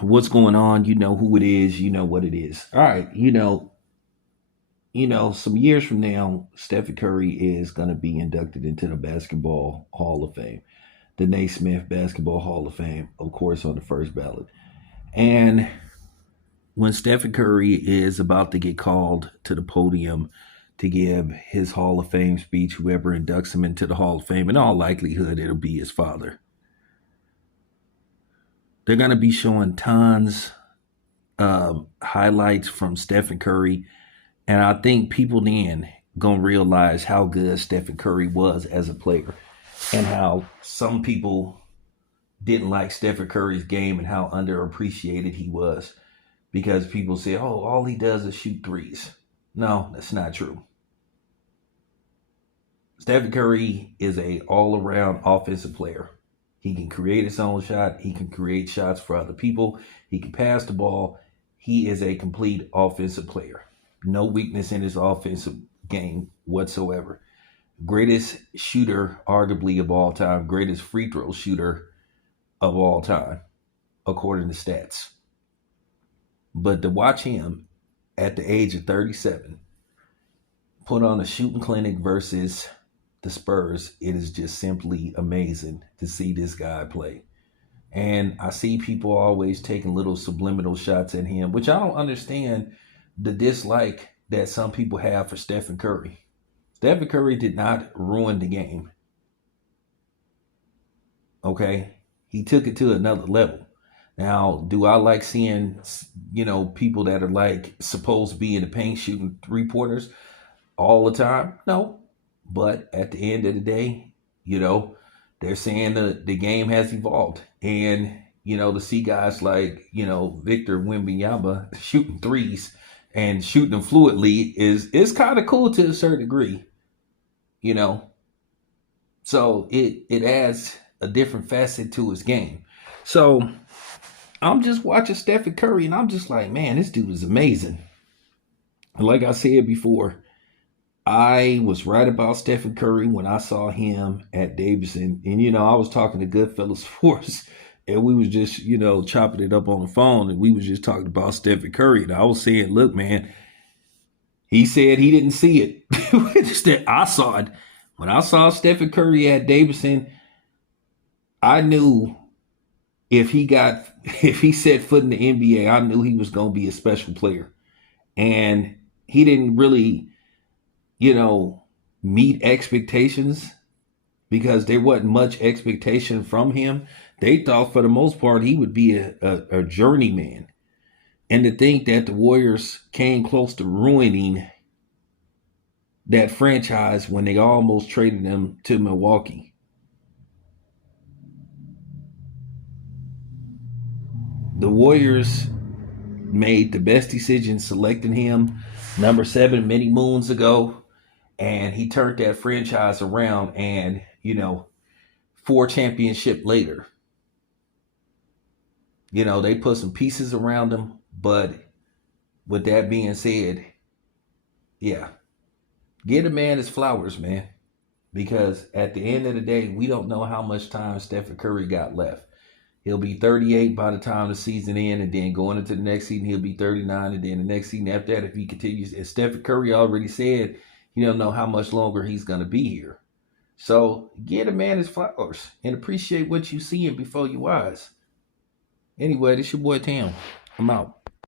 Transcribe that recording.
what's going on. You know who it is. You know what it is. All right. Some years from now, Stephen Curry is going to be inducted into the Basketball Hall of Fame, the Naismith Basketball Hall of Fame, of course, on the first ballot. And when Stephen Curry is about to get called to the podium to give his Hall of Fame speech, whoever inducts him into the Hall of Fame, in all likelihood, it'll be his father. They're going to be showing tons highlights from Stephen Curry, and I think people then gonna realize how good Stephen Curry was as a player, and how some people didn't like Stephen Curry's game and how underappreciated he was because people say, "Oh, all he does is shoot threes." No, that's not true. Stephen Curry is a all-around offensive player. He can create his own shot. He can create shots for other people. He can pass the ball. He is a complete offensive player. No weakness in his offensive game whatsoever. Greatest shooter, arguably, of all time. Greatest free throw shooter of all time, according to stats. But to watch him at the age of 37 put on a shooting clinic versus the Spurs, it is just simply amazing to see this guy play. And I see people always taking little subliminal shots at him, which I don't understand the dislike that some people have for Stephen Curry. Stephen Curry did not ruin the game. Okay? He took it to another level. Now, do I like seeing, people that are like supposed to be in the paint shooting three-pointers all the time? No. But at the end of the day, they're saying the game has evolved. And, to see guys like, Victor Wembanyama shooting threes and shooting them fluidly is kind of cool to a certain degree, you know. So it adds a different facet to his game. So I'm just watching Stephen Curry and I'm just like, man, this dude is amazing. Like I said before, I was right about Stephen Curry when I saw him at Davidson. And, I was talking to Goodfellas Force and we was just, chopping it up on the phone and we was just talking about Stephen Curry. And I was saying, look, man, he said he didn't see it. I saw it. When I saw Stephen Curry at Davidson, I knew if he set foot in the NBA, I knew he was going to be a special player. And he didn't really, meet expectations because there wasn't much expectation from him. They thought for the most part he would be a journeyman. And to think that the Warriors came close to ruining that franchise when they almost traded him to Milwaukee. The Warriors made the best decision selecting him number 7 many moons ago, and he turned that franchise around. And 4 championship later, they put some pieces around him. But with that being said, yeah, get a man his flowers, man, because at the end of the day, we don't know how much time Stephen Curry got left. He'll be 38 by the time the season ends, and then going into the next season, he'll be 39, and then the next season after that, if he continues, as Stephen Curry already said, you don't know how much longer he's going to be here. So get a man his flowers and appreciate what you see before your eyes. Anyway, this your boy Tam. I'm out.